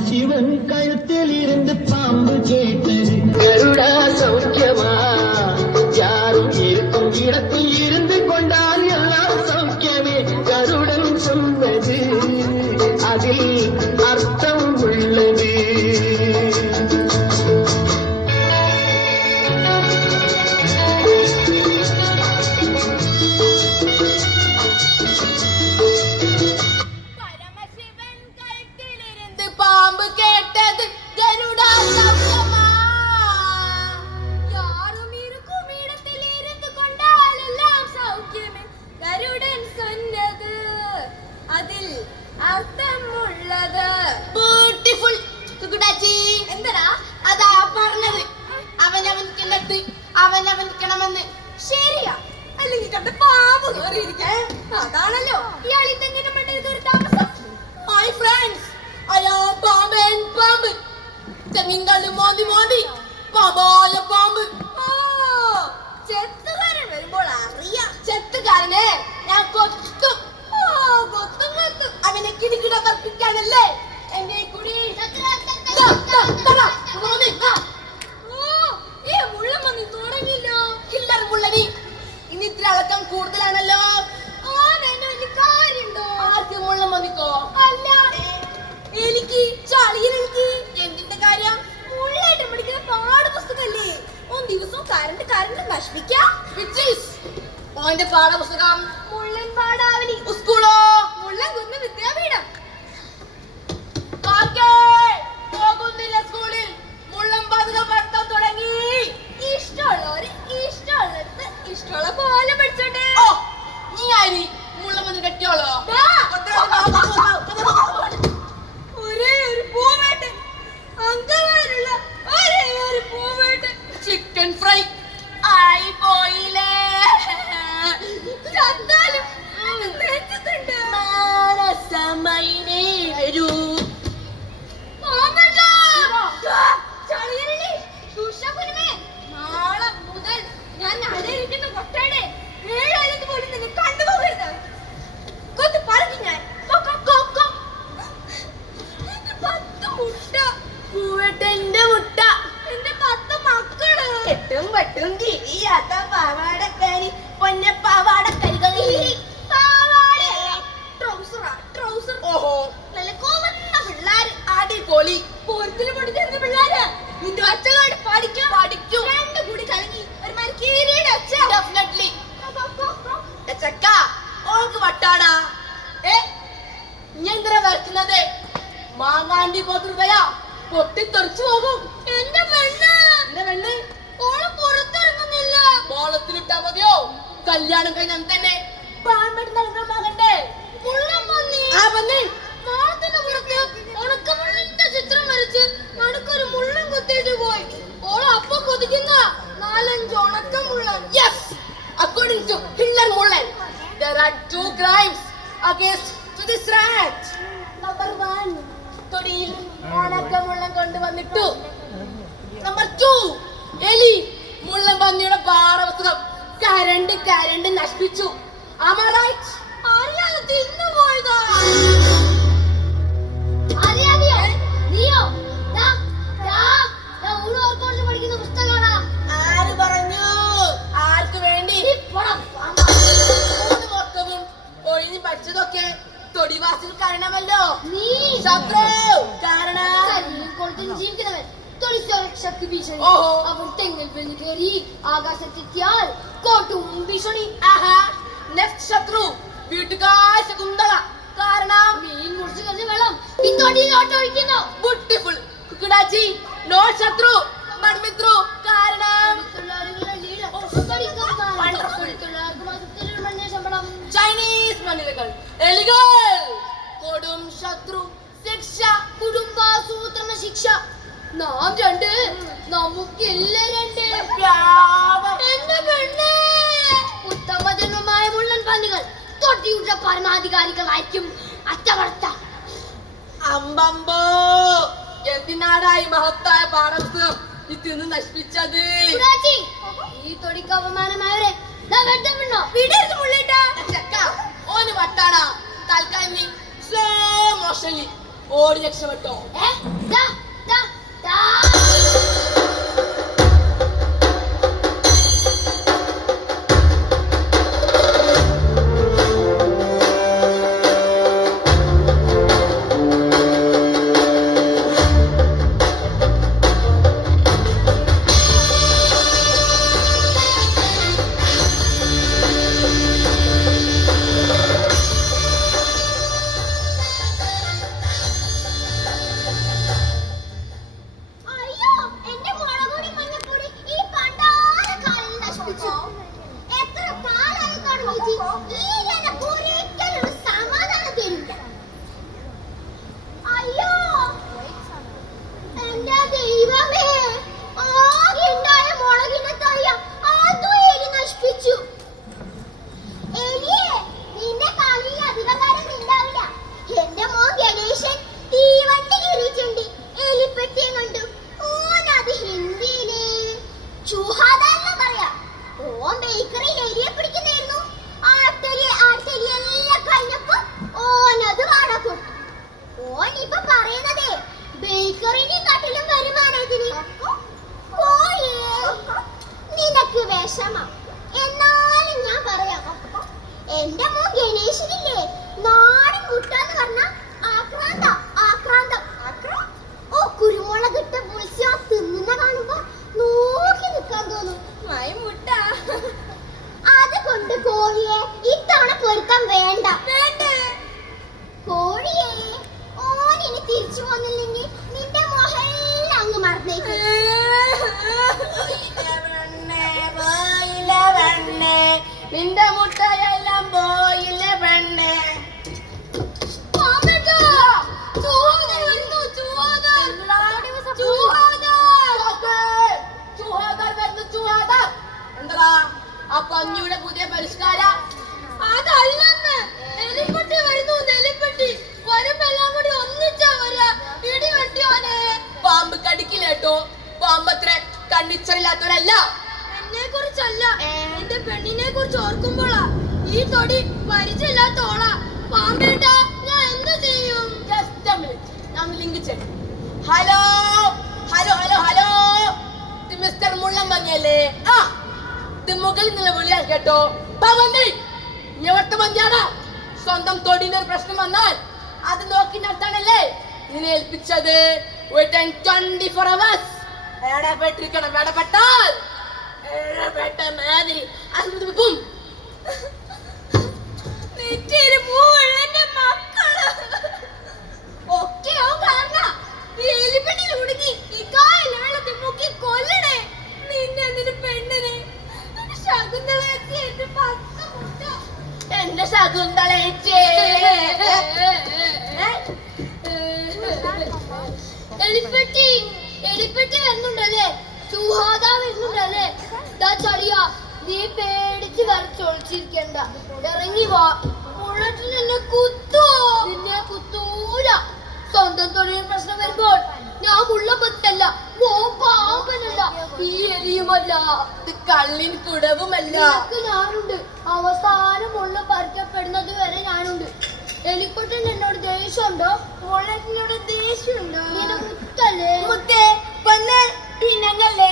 പരമശിവൻ കഴുത്തിലിരുന്ന് പാമ്പ് കേട്ടത് ഗരുഡാ സൗഖ്യമാ யாரும் இருக்கும் இடத்தில் இருந்து கொண்டால் எல்லாம் சௌக்கியமே கருடன் சொன்னது அதில் அர்த்தம் உள்ளது. பரமசிவன் கழுத்திலிருந்து பாம்பு கேட்டது கருடா சௌக்கியமா யாரும் இருக்கும் இடத்தில் இருந்து கொண்டால் எல்லாம் சௌக்கியமே கருடன் சொன்னது அதில் അർത്ഥം ഉള്ളത്. ബ്യൂട്ടിഫുൾ കുക്കുടാച്ചി എന്തടാ അതാ പറഞ്ഞത് അവനവനിക്കണത് അവനവനിക്കണമെന്ന്. ശരിയാ, അല്ലെങ്കിൽ കണ്ട പാമ്പ് കയറിയിരിക്കാൻ അതാണല്ലോ ഇയാൾ ഇതെങ്ങനെ മണ്ടരുത് ഒരു താമസം. മൈ ഫ്രണ്ട്സ്, അയ്യോ പാമ്പൻ പാമ്പ് ചെങ്ങിങ്കാലും മോന്തി മോന്തി പാമ്പായ പാമ്പ്. ചെത്തുകാരൻ വരുമ്പോൾ അറിയാം. ചെത്തുകാരനെ ഞാൻ കൊത്തും കൊത്തും കൊത്തും. അവനെ കിടികിട വർപ്പിക്കാനല്ലേ എന്നെ കുടി. ഈ മുള്ളമണി തുടങ്ങില്ലോ. കില്ലർ മുള്ളനി ഇനി ഇത്ര അളക്കം കൂടുതലാണല്ലോ. കാര്യണ്ടോ? ആർക്ക് മുള്ളമണിക്കോ? അല്ല എനിക്ക് ചളിയിലെനിക്ക്. എന്തിന്റെ കാര്യം? മുള്ളായിട്ട് പഠിക്കുന്ന പാഠപുസ്തകല്ലേ. ഒരു ദിവസം കരണ്ട് നശിപ്പിക്കാം. ഓന്റെ പാഠപുസ്തകം മുള്ളൻ പാടാവലി. സ്കൂളോ മുള്ളൻ കുന്ന് വിദ്യാപീഠം. പോകുന്നില്ല സ്കൂളിൽ. മുള്ളൻ പതുക്കെ പഠിത്തം തുടങ്ങി. ഇഷ്ടമുള്ളവര് ഇഷ്ടമുള്ളടുത്ത് ഇഷ്ടമുള്ള പോലെ പഠിച്ചോട്ടെ. നീ ആരി മുള്ളൻ വന്ന് കെട്ടിയോളോ? ഒരേ ഒരു പൂവേട്ട്, അങ്കമാരുള്ള ഒരേ ഒരു പൂവേട്ട്. ചിക്കൻ ഫ്രൈ ആയി പോയില്ലേ. ചത്താലും തെറ്റുന്നുണ്ട്. മാനസമൈനേ വരൂ. നാളെ മുതൽ ഞാൻ അടയിരിക്കുന്ന കൊട്ടയുടെ ഏഴായത് പോലും നിന്നെ കണ്ടുപോകരുത്. കൊത്ത് പറഞ്ഞു ഞാൻ. എന്റെ 10 മുട്ട. പൂവട്ടെന്റെ മുട്ട. എന്റെ 10 മക്കള്. എട്ടും വെട്ടും തിരിയാത്ത പാവാടക്കാരി പൊന്ന പാവാടക്കരികൾ. ട്രൗസർ. ഓഹോ, നല്ല കോവന്ന പിള്ളാര്. അടിപൊളി. പോരത്തില് പൊടിച്ചെന്ന പിള്ളാര്. നിന്റെ ഒച്ചകാട് പഠിക്കും. രണ്ടും കൂടി കലങ്ങി ഒരു മരക്കീരിയുടെ ഒച്ച. ഡെഫിനറ്റ്ലി. ചക്ക ഓൾക്ക് വട്ടാടാ. ഞാൻ എന്തിനാ വരക്കുന്നത്? മാങ്ങാണ്ടി പോത്തുകയാ പൊട്ടിത്തെറിച്ചു പോകും. എന്റെ പെണ്ണ് ഓള് പുറത്തിറങ്ങുന്നില്ല. ബോളത്തിലിട്ടാ മതിയോ? കല്യാണം കഴിഞ്ഞാൽ തന്നെ പാൻപെട്ട് നൽകാൻ മകണ്ടേ. മാളത്തിന്റെ പുറത്ത് ഉണക്കമുള്ളിന്റെ ചിത്രം വരച്ച് നടുക്കൊരു മുള്ളും കുത്തിയിട്ട് പോയി. ഓൾ അപ്പം കൊതിക്കുന്ന 4-5 ഉണക്കമുള്ളൻ. യെസ്, അക്കോർഡിംഗ് ടു ഹില്ലർ മുള്ളൻ there are 2 crimes against this rat. Number 1, Thodiyil ഉണക്കമുള്ളൻ കൊണ്ടുവന്നിട്ടു. Number 2, എലി മുള്ളൻ പന്നിയുടെ പാഠപുസ്തകം കരണ്ട് നശിപ്പിച്ചു. Am I right? അറിയാതെ തിന്നുപോയതാ. പഠിക്കുന്ന പുസ്തകമാണ്. ആര് പറഞ്ഞു? ആർക്ക് വേണ്ടി? മൊത്തവും ഒഴിഞ്ഞ് പഠിച്ചതൊക്കെ തൊടിവാസിൽ കാരണമല്ലോ. നീ ശത്രു കാരണം ജീവിക്കുന്നവൻ ശക്തി ഭീഷണി. അവർ തെങ്ങിൽ പെണ്ണ് കയറി ആകാശത്തെത്തിയാൽ കോട്ടും ഭീഷണി. നെക്സ്റ്റ് ശത്രു വീട്ടുകാർ ശകുന്തള കാരണം മീൻ മുറിച്ച് കഴിഞ്ഞ വെള്ളം ഈ തൊടിയിലോട്ട് ഒഴിക്കുന്നു. ബ്യൂട്ടിഫുൾ കുക്കുടാച്ചി. നോ ശത്രു ബട്ട് മിത്രു കാരണം ചൈനീസ് മണ്ണിരകൾ എലികൾ. കൊടും ശത്രു ശിക്ഷ കുടുംബാസൂത്രണ ശിക്ഷ. നാം 2 നമുക്കില്ല 2. എന്റെ പെണ്ണേ, ഉത്തമ ജന്മമായ മുള്ളൻ പന്നികൾ തൊട്ടിയുടെ പരമാധികാരികളായിരിക്കും. അറ്റവർത്ത അമ്പമ്പോ. എന്തിനാടായി മഹത്തായ പാഠപുസ്തകം തിന്ന് നശിപ്പിച്ചത്? ഈ തൊടിക്ക് അപമാനമായവരെ ഓന് വട്ടാടാ. തൽക്കാലം സ്ലോ മോഷനിൽ ഓടി രക്ഷപ്പെട്ടോ. ദാ, ദാ, ദാ. അയ്യോ, എന്റെ മുളകുപൊടി, മഞ്ഞൾപ്പൊടി ഈ പണ്ടാരക്കാലിൽ നശിപ്പിച്ചു. എത്ര കാലായി തുടങ്ങിയിട്ട് ഈ എനക്ക് ഒരിക്കലും ഒരു സമാധാനം തരില്ല. അയ്യോ, എന്റെ ദൈവമേ, ആകെ ഉണ്ടായ മുളകിന്റെ തയ്യ അതും എലി നശിപ്പിച്ചു. എലിയെ, നിന്റെ കളിയിൽ അധികകാലം ഉണ്ടാവില്ല. എന്റെ മോൻ ഗണേശൻ തീവണ്ടി കയറിയിട്ടുണ്ട്. എലിപ്പെട്ടിയും കണ്ടു. ഓനത് ഹിന്ദിയില് ചൂഹാദാന്ന് പറയാം. ഓൻ ബേക്കറിയിൽ എലിയെ പിടിക്കുന്നായിരുന്നു. ആട്ടെലിയെല്ലാം കഴിഞ്ഞപ്പോ ഓനത് വാടക കൊടുത്തു. ഓൻ ഇപ്പൊ പറയുന്നതേ ബേക്കറിനെക്കാട്ടിലും വരുമാനത്തിന്. കോഴിയെ, നിനക്ക് വിഷമം. എന്നാലും ഞാൻ പറയാം, എന്റെ മോൻ ഗണേശനില്ലേ, നാടൻ മുട്ടാന്ന് പറഞ്ഞ ആക്രാന്തം. ഓ, കുരുമുളകിട്ട പുളിച്ച തിന്നുന്ന കാണുമ്പോ നോക്കി നിൽക്കാൻ തോന്നും. അതുകൊണ്ട് കോഴിയെ ഇത്തവണ പൊരുത്തം വേണ്ട. കോഴിയെ, ഓനിനി തിരിച്ചു പോന്നില്ലെങ്കിൽ നിന്റെ മൊഹല്ല അങ്ങ് മറന്നേക്ക്. നിന്റെ മുട്ടയെല്ലാം പോയില്ല പെണ്ണെ. എന്താ ആ പന്നിയുടെ പുതിയ പരിഷ്കാര? അതല്ലെന്ന്, എലിപ്പെട്ടി വരുന്നു. എലിപ്പെട്ടി വരുമ്പോ എല്ലാം കൂടി ഒന്നിച്ചാ വരാ. ഇടി വെട്ടിയോനെ. പാമ്പ് കടിക്കില്ലേട്ടോ. പാമ്പത്ര കണ്ണിച്ചറില്ലാത്തവരല്ല. എന്നെ കുറിച്ചല്ല, എന്റെ പെണ്ണിനെ കുറിച്ച് ഓർക്കുമ്പോളാ. ഈ തൊടി പരിചയമില്ലാത്തോളാ. പാമ്പേട്ടാ, ഞാൻ എന്ത് ചെയ്യും? ജസ്റ്റ് എ മിനിറ്റ്, ഞാൻ ലിങ്ക് ചെയ്യും. ഹലോ ഹലോ ഹലോ ഹലോ, ഇത് മിസ്റ്റർ മുള്ളമ്പന്നിയല്ലേ? ആ, ഇത് മുകളിൽ നിന്ന് വിളിയാൽ കേട്ടോ. ഞവട്ട മന്തിയാടാ. സ്വന്തം തൊടിന് ഒരു പ്രശ്നം വന്നാൽ അത് നോക്കി നടത്താനല്ലേ നിന്നെ ഏൽപ്പിച്ചത്. 24 hours ഇടപെട്ടിരിക്കണം. ഇടപെട്ടാൽ ഇടപെട്ട മാതിരി അസുഖം. എന്റെ ശകുന്തളേച്ചേ, എലിപ്പെട്ടി വരുന്നുണ്ടല്ലേ? ചൂഹാദ വരുന്നുണ്ടല്ലേ? ചളിയാ, നീ പേടിച്ച് വരച്ചൊളിച്ചിരിക്കണ്ട. ഇറങ്ങി വാ. മുള്ളറ്റ് നിന്നെ കുത്തുവോ? നിന്നെ കുത്തൂല. സ്വന്തം തൊഴിൽ പ്രശ്നം വരുമ്പോൾ ഞാൻ മുള്ളമ്പത്തല്ല, പാമ്പനല്ല, ഈ എലിയുമല്ല, ഇത് കള്ളിൻ കുടവുമല്ല. ഞാനുണ്ട്. അവസാനം മുള്ള പറിക്കപ്പെടുന്നത് വരെ ഞാനുണ്ട്. എലിക്കുട്ടൻ എന്നോട് ദേഷ്യമുണ്ടോ? മുള്ളറ്റിനോട് ദേഷ്യമുണ്ടോ? നിന്റെ മുത്തല്ലേ? മുത്തേ, പെണ്ണ്, പിന്നല്ലേ?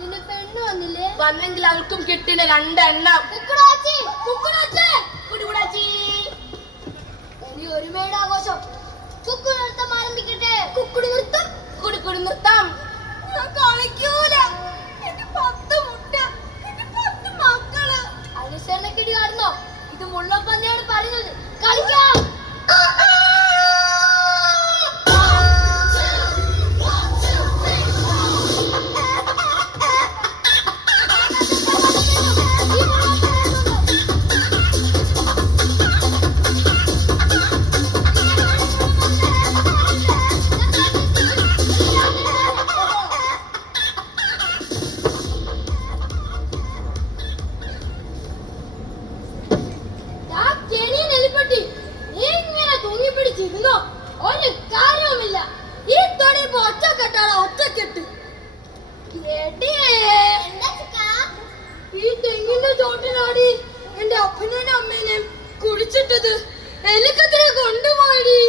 നിന്റെ പെണ്ണ് വന്നില്ലേ? വന്നെങ്കിൽ അവൾക്കും കിട്ടിന 2 എണ്ണം. ഇനി ഒരു മേടാഘോഷം. കുക്കു നൃത്തം ആരംഭിക്കട്ടെ. കുക്കുടി നൃത്തം. കുടുക്കുടി നൃത്തം. ഞാൻ കളിക്കൂല. എന്റെ 10 മുട്ട, എന്റെ 10 മക്കള്. അനുസരണക്കിടി കാണുന്നോ? ഇത് മുള്ളപ്പന്നിയാണ് പറയുന്നത്. കളിക്കാം. എന്റെ അപ്പനെയും അമ്മേനെയും കുളിച്ചിട്ടത് എനിക്കത്ര കൊണ്ടുപോയി.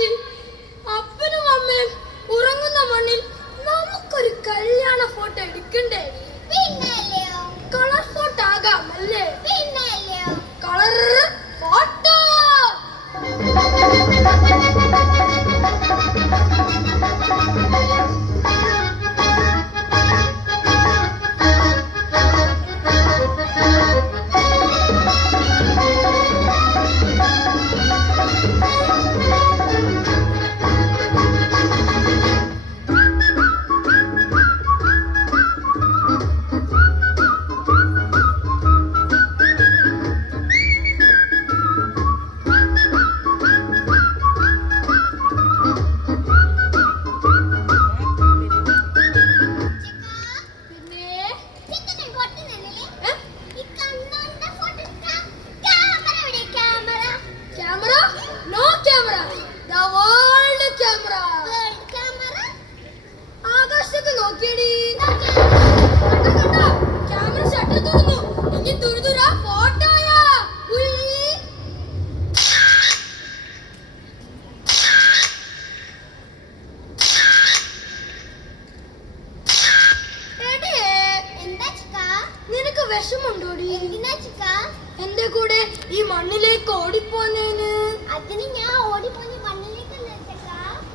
ഈ മണ്ണിലേക്ക് ഓടിപ്പോന്നേന്? അതിന് ഞാൻ ഓടിപ്പോയി മണ്ണിലേക്കല്ലേ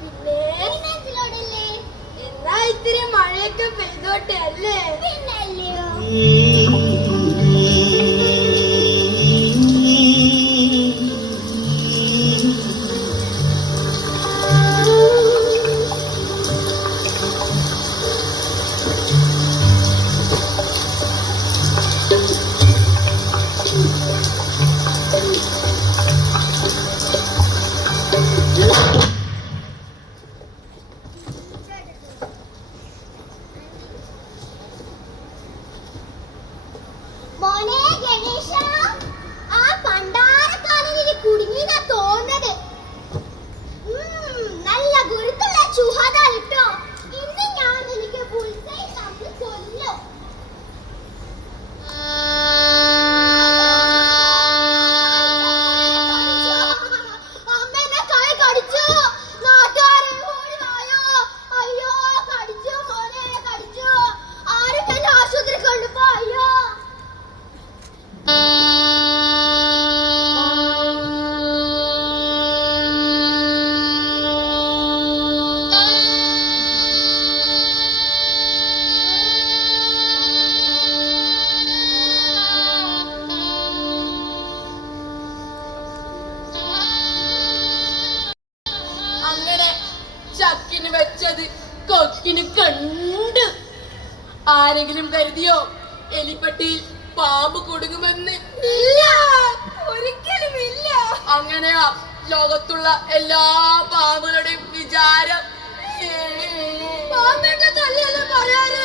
പിന്നെ എന്നാ ഇത്തിരി മഴയൊക്കെ പെയ്തോട്ടെ അല്ലേ? പിന്നല്ലയോ. മോനെ ഗണേശ, ആ പണ്ടാരക്കാലനിൽ കുടുങ്ങിയതാ തോന്നുന്നത്. നല്ല ഗുരുത്തുള്ള ചുഹദ കിട്ടോ. ഇന്ന് ഞാൻ എനിക്ക് ബുൾസൈ തമ്മിൽ കൊല്ലും. അമ്മേനെ കൈ കടിച്ചു. നാട്ടുകാരെ ഓടി വായോ. അയ്യോ കടിച്ചു മോനെ കടിച്ചു. ആരും എന്നെ ആശുപത്രി കൊണ്ടുപോ. അയ്യോ അങ്ങനെ ചക്കിന് വെച്ചത് കൊക്കിന് കണ്ട്. ആരെങ്കിലും കരുതിയോ എലിപ്പെട്ടിയിൽ പാമ്പ് കുടുങ്ങുമെന്ന്? ഇല്ല, ഒരിക്കലും ഇല്ല. അങ്ങനെയാ ലോകത്തുള്ള എല്ലാ പാമ്പുകളുടെയും വിചാരം. പാമ്പേട്ട തല്ലല്ലേ പറയാറ്.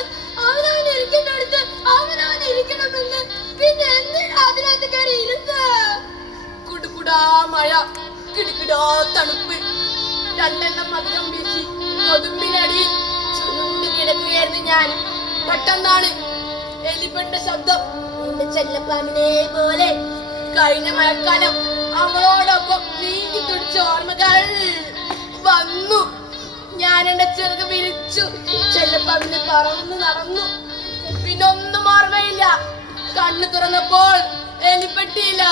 അവനവൻ ഇരിക്കുന്നിടത്ത് അവനവൻ ഇരിക്കണമെന്ന്. പിന്നെ എന്തിനാ അതിനകത്ത് കയറി ഇരുന്ന്? കുടുകുടാ മഴ, കിടുകിടാ തണുപ്പ്. രണ്ടെണ്ണം മധുരം വീശി കൊതുമ്പിനടിയിൽ ചുരുണ്ട് കിടക്കുകയായിരുന്നു ഞാൻ. പെട്ടെന്നാണ് എലിപ്പെട്ട ശബ്ദം. എന്റെ ചെല്ലപ്പാമ്പിനെ പോലെ കഴിഞ്ഞ മഴക്കാലം അവളോടൊപ്പം നീങ്ങി തുടിച്ച ഓർമ്മകൾ വന്നു. ഞാൻ എന്റെ ചെറുത് വിരിച്ചു. ചെല്ലപ്പാമ്പിനെ പറന്നു നടന്നു. പിന്നെ ഒന്നും ഓർമ്മയില്ല. കണ്ണു തുറന്നപ്പോൾ എലിപ്പെട്ടിയില്ല.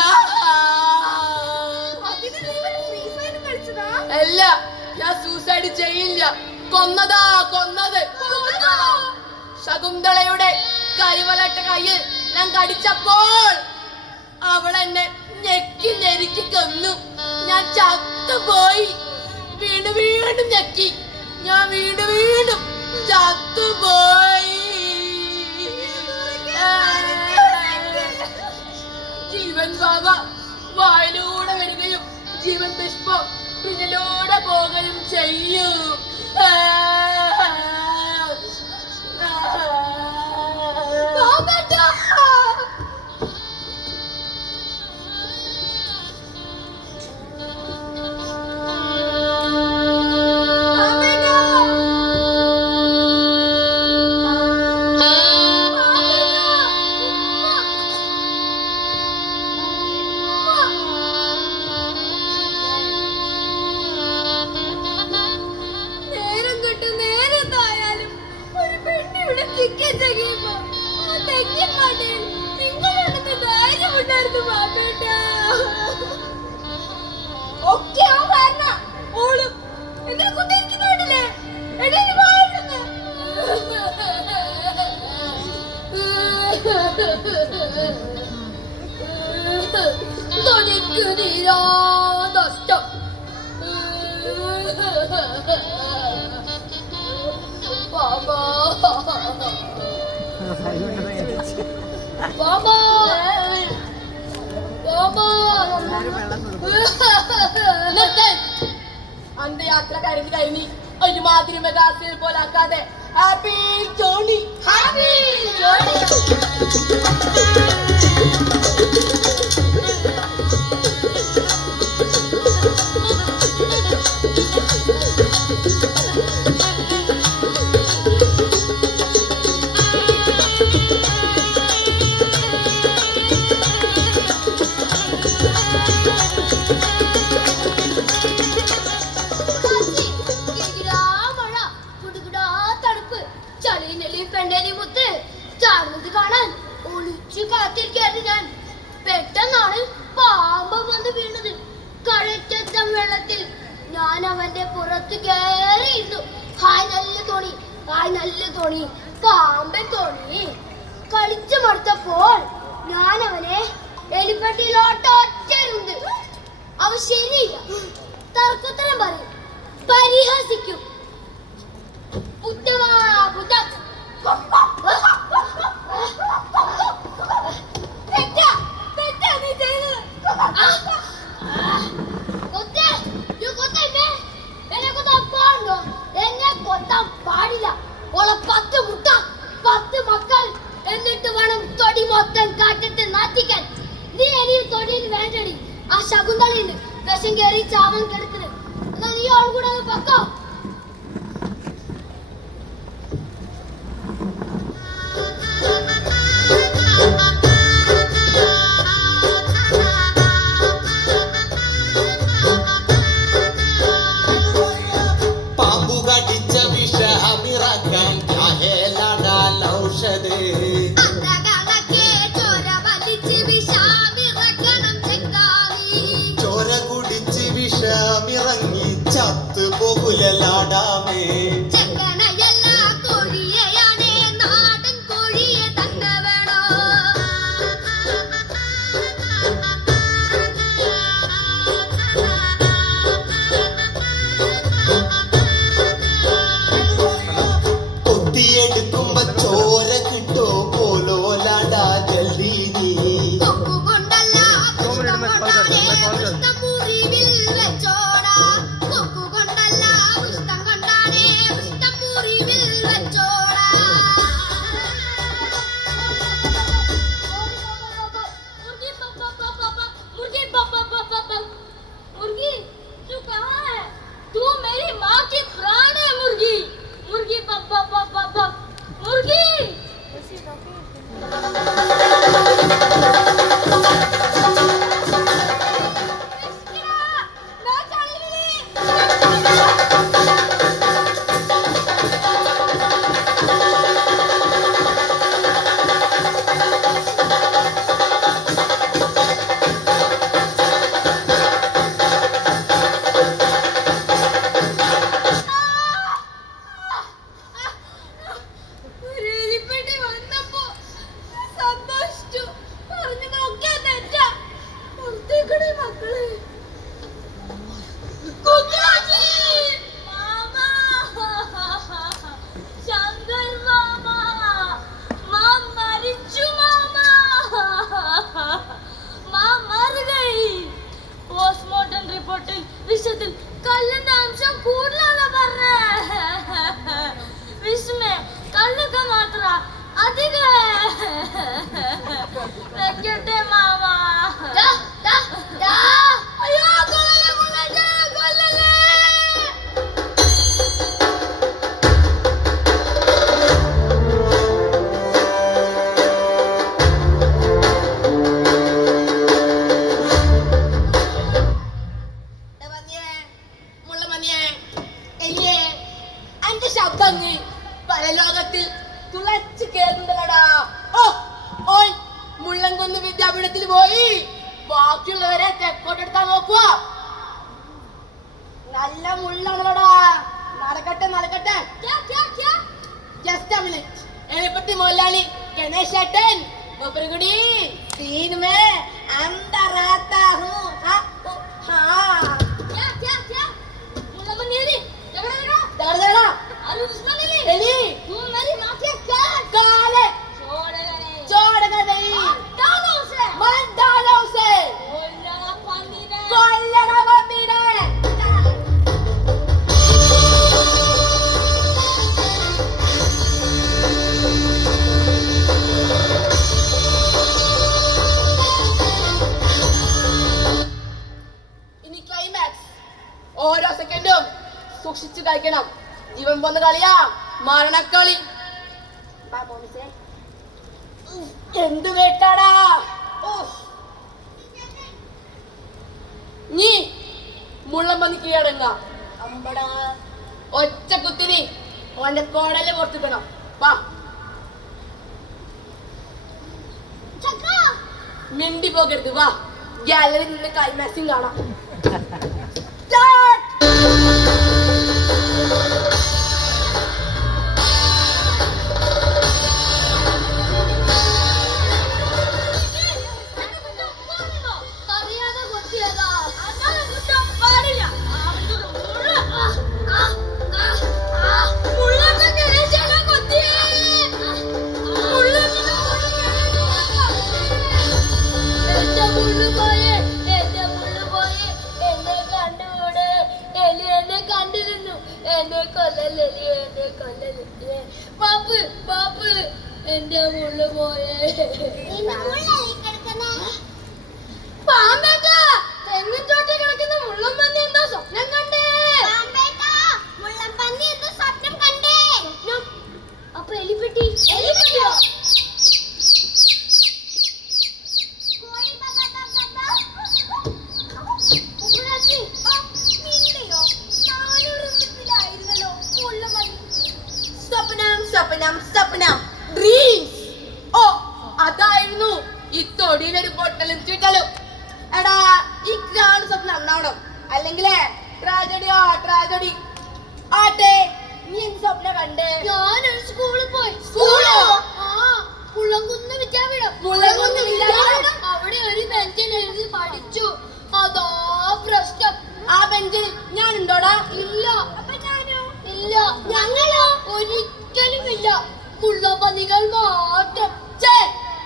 അല്ല, ഞാൻ സൂസൈഡ് ചെയ്യില്ല. കൊന്നത്. ശകുന്തളയുടെ കരിവലട്ട കയ്യിൽ ഞാൻ കടിച്ചപ്പോൾ അവൾ എന്നെ ഞെക്കി ഞെരുക്കി കൊന്നു. ഞാൻ ചത്തുപോയി. വീണ്ടും ഞെക്കി. ഞാൻ വീണ്ടും ചത്തുപോയി. ജീവൻ ബാബ വായിലൂടെ വരികയും ജീവൻ പുഷ്പം പിന്നിലൂടെ പോകുകയും ചെയ്യൂ. അന്ത യാത്ര കഴിഞ്ഞ് ഒരുമാതിരി മെഗാസിൽ പോലാക്കാതെ ഹാപ്പി ജേർണി. അവന്റെ പുറത്ത് കയറിയിരുന്നു. ഹായ് നല്ല തോണി, ഹായ് നല്ല തോണി, പാമ്പൻ തോണി. കളിച്ചു മടുത്തപ്പോൾ ഞാൻ അവനെ എലിപ്പെട്ടിയിലോട്ട് ഒറ്റരുണ്ട്. അവൻ ശരിയില്ല, തർക്കുത്തരം പറയും, പരിഹസിക്കും. പുത്തവാ പുത്തം പാടില്ല. 10 മുട്ട 10 മക്കൾ എന്നിട്ട് വേണം തൊടി മൊത്തം കാട്ടിട്ട് നാട്ടിക്കാൻ. നീ എനിക്ക് തൊടിയിൽ വേണ്ടടി. ആ ശകുന്തളയുണ്ട് വിഷം കയറി ചാവൻ കിടക്കുന്നത്. എന്നാ നീ അവൾ കൂടെ പക്കോ. വിഷമിറങ്ങി ചത്തു പോകുലാടാമേ. കൊത്തിയെടുക്കുമ്പോ ചോര കിട്ടോ പോലോലാടാ ജൽദി നീ. വിഷത്തിൽ കല്ലിന്റെ അംശം കൂടുതലാണ് പറഞ്ഞേ. വിഷമേ കല്ലൊക്കെ മാത്ര അധിക വെക്കട്ടെ മാമാ. അയ്യോ കൊല്ലല്ലേ കൊല്ലല്ലേ. ലോകത്തിൽ തുളച്ചു കേൾക്കുന്നുണ്ടല്ലടാ. ഓ ഓൻ മുള്ളൻകുന്ന് വിദ്യാപീഠത്തിൽ പോയി ബാക്കിയുള്ളവരെ തെക്കോട്ടെടുത്താൻ നോക്കുക. നല്ല മുള്ളാണല്ലോടാ. നടക്കട്ടെ നടക്കട്ടെ. Just a minute. എലിപ്പെട്ടി മുതലാളി ഗണേശ് ചേട്ടൻ മൂപ്പരുകൂടി सीन में अंदर आता हूँ. हाँ मेरी माँ के काले छोड़ेगा नहीं. मत डालो उसे. कोल्लेगा बंदी ने. ഇനി ക്ലൈമാക്സ്. ഓരോ സെക്കൻഡും സൂക്ഷിച്ചു കളിക്കണം. ജീവൻ പോന്ന കളിയാ മരണക്കളി. എന്ത് വേട്ടാടാ. നീ മുള്ളം പന്നി കീഴടങ്ങ. അമ്പടാ ഒറ്റ കുത്തിനി ഓന്റെ കോടല് പുറത്തിക്കണം. വാ മിണ്ടി പോകരുത്. വാ ഗാലറി നിന്ന് ക്ലൈമാക്സും കാണാം. പാമ്പേട്ടാ, തെങ്ങിൻ ചോട്ടിൽ കിടക്കുന്ന മുള്ളം പന്നി എന്താ സ്വപ്നം കണ്ടേ? അപ്പൊ എലിപ്പെട്ടി എലിപ്പട്ടിയോ? സ്വപ്നം ഡ്രീംസ്. ഓ, അതായിരുന്നു ഈ തൊടിയിലൊരു പൊട്ടലും ചുറ്റലും. എടാ, ഇതാണ് സ്വപ്നം നന്നാവണം, അല്ലെങ്കിലേ ട്രാജഡിയോ ട്രാജഡി. ആട്ടെ, നീ എന്ത് സ്വപ്നം കണ്ടേ? ഞാനൊരു സ്കൂളിൽ പോയി. സ്കൂളോ? മുള്ളംകുന്ന് വിദ്യാപീഠം. മുള്ളംകുന്ന് വിദ്യാപീഠം? അവിടെ ഒരു ബെഞ്ചിൽ എഴുതി പഠിച്ചു. അതാ പ്രശ്നം. ആ ബെഞ്ചിൽ ഞാനുണ്ടോടാ? ഇല്ല. ഇല്ല. ഞങ്ങളോ? ഒരിക്കലും ഇല്ല. മുള്ളപ്പന്നികൾ മാത്രം.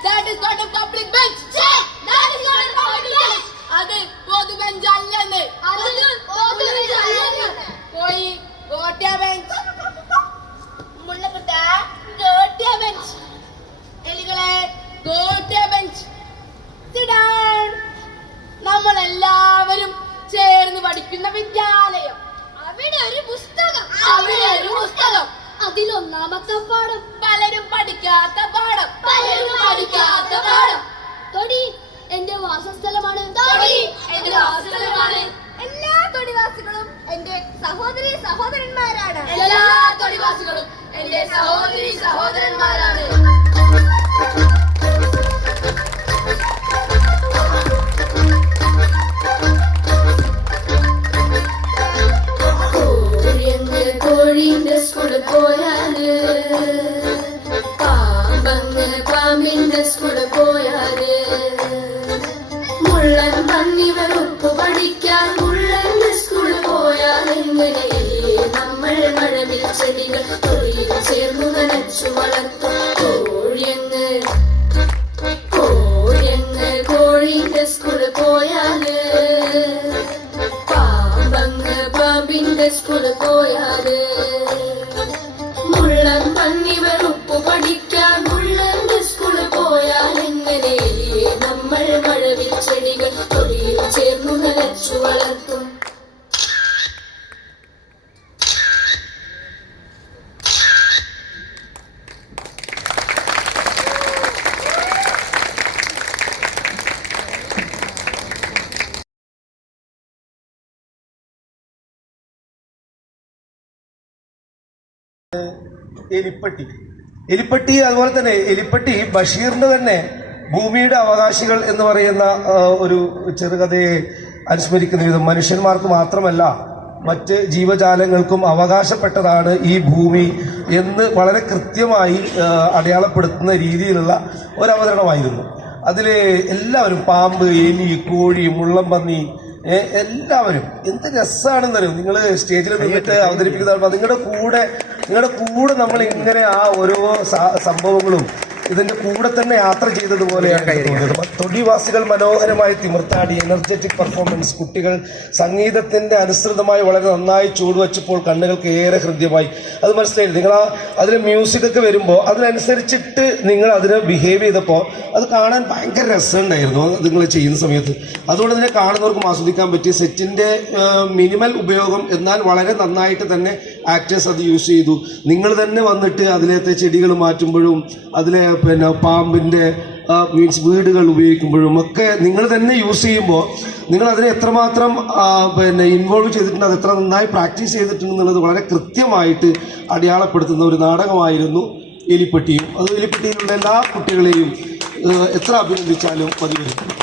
That is not a public bench. That is not a public bench. അത് പൊതു ബെഞ്ച് അല്ലെന്ന്. പോയി ഗോട്ട്യ ബെഞ്ച്. മുള്ളക്കുട്ട ഗോട്ട്യ ബെഞ്ച്. എലികളെ ഗോട്ട്യ ബെഞ്ച്. Sit down. നമ്മളെല്ലാവരും ചേർന്ന് പഠിക്കുന്ന വിദ്യാലയം. അവിടെ ഒരു പുസ്തകം. അതിലൊന്നാമത്തെ പാഠം. പലരും പഠിക്കാത്ത പാഠം. തൊടി എന്റെ വാസസ്ഥലമാണ്. എല്ലാ തൊടിവാസികളും എന്റെ സഹോദരി സഹോദരന്മാരാണ്. എല്ലാ തൊടിവാസികളും എന്റെ സഹോദരി സഹോദരന്മാരാണ്. കോഴിന്റെ സ്കൂളിൽ പോയാല്, പാമ്പങ്ങ് പാമ്പിന്റെ സ്കൂളിൽ പോയാല്, മുള്ളൻ പന്നി വെറുപ്പ് പഠിക്കാൻ മുള്ളന്റെ സ്കൂളിൽ പോയാലെങ്ങനെ നമ്മൾ മഴവിൽ ചെടികൾ തൊഴിൽ ചേർന്നു നനച്ചു വളർത്തും. കോഴിയങ്ങ് കോഴിന്റെ സ്കൂളിൽ പോയാല്, പാമ്പങ്ങ് പാമ്പിന്റെ സ്കൂളിൽ പോയാല്, മുള്ളൻ പന്നി വെറുപ്പ് പഠിക്കാൻ മുള്ളന്റെ സ്കൂളിൽ പോയാലെങ്ങനെ നമ്മൾ മഴവിൽ ചെടികൾ തൊടിയിൽ ചേർന്നു നനച്ചു വളർത്തും. എലിപ്പെട്ടി അതുപോലെ തന്നെ എലിപ്പെട്ടി ബഷീറിന്റെ തന്നെ ഭൂമിയുടെ അവകാശികൾ എന്ന് പറയുന്ന ഒരു ചെറുകഥയെ അനുസ്മരിക്കുന്ന വിധം മനുഷ്യന്മാർക്ക് മാത്രമല്ല മറ്റ് ജീവജാലങ്ങൾക്കും അവകാശപ്പെട്ടതാണ് ഈ ഭൂമി എന്ന് വളരെ കൃത്യമായി അടയാളപ്പെടുത്തുന്ന രീതിയിലുള്ള ഒരു അവതരണമായിരുന്നു. അതിൽ എല്ലാവരും പാമ്പ്, എലി, കോഴി, മുള്ളംപന്നി എല്ലാവരും എന്ത് രസമാണെന്നറിയും. നിങ്ങൾ സ്റ്റേജിൽ നിന്നിട്ട് അവതരിപ്പിക്കുന്ന നിങ്ങളുടെ കൂടെ നമ്മൾ ഇങ്ങനെ ആ ഓരോ സംഭവങ്ങളും ഇതിന്റെ കൂടെ തന്നെ യാത്ര ചെയ്തതുപോലെയാണ് തോന്നുന്നത്. തൊടിവാസികൾ മനോഹരമായി തിമിർത്താടി എനർജറ്റിക് പെർഫോമൻസ്. കുട്ടികൾ സംഗീതത്തിന്റെ അനുസൃതമായി വളരെ നന്നായി ചൂടുവച്ചപ്പോൾ കണ്ണുകൾക്ക് ഏറെ ഹൃദ്യമായി. അത് മനസ്സിലായില്ല. നിങ്ങൾ അതിലെ മ്യൂസിക് ഒക്കെ വരുമ്പോൾ അതിനനുസരിച്ചിട്ട് നിങ്ങൾ അതിനെ ബിഹേവ് ചെയ്തപ്പോൾ അത് കാണാൻ ഭയങ്കര രസമുണ്ടായിരുന്നു നിങ്ങൾ ചെയ്യുന്ന സമയത്ത്. അതുകൊണ്ട് തന്നെ കാണുന്നവർക്കും ആസ്വദിക്കാൻ പറ്റിയ സെറ്റിന്റെ മിനിമൽ ഉപയോഗം, എന്നാൽ വളരെ നന്നായിട്ട് തന്നെ ആക്ടേഴ്സ് അത് യൂസ് ചെയ്തു. നിങ്ങൾ തന്നെ വന്നിട്ട് അതിലത്തെ ചെടികൾ മാറ്റുമ്പോഴും അതിലെ പാമ്പിന്റെ മീൻസ് വീടുകൾ ഉപയോഗിക്കുമ്പോഴും ഒക്കെ നിങ്ങൾ തന്നെ യൂസ് ചെയ്യുമ്പോൾ നിങ്ങൾ അതിനെ എത്രമാത്രം ഇൻവോൾവ് ചെയ്തിട്ടുണ്ട്, അത് എത്ര നന്നായി പ്രാക്ടീസ് ചെയ്തിട്ടുണ്ടെന്നുള്ളത് വളരെ കൃത്യമായിട്ട് അടയാളപ്പെടുത്തുന്ന ഒരു നാടകമായിരുന്നു എലിപ്പെട്ടിയും. അത് എലിപ്പെട്ടിയിലുള്ള എല്ലാ കുട്ടികളെയും എത്ര അഭിനന്ദിച്ചാലും മതി വരും.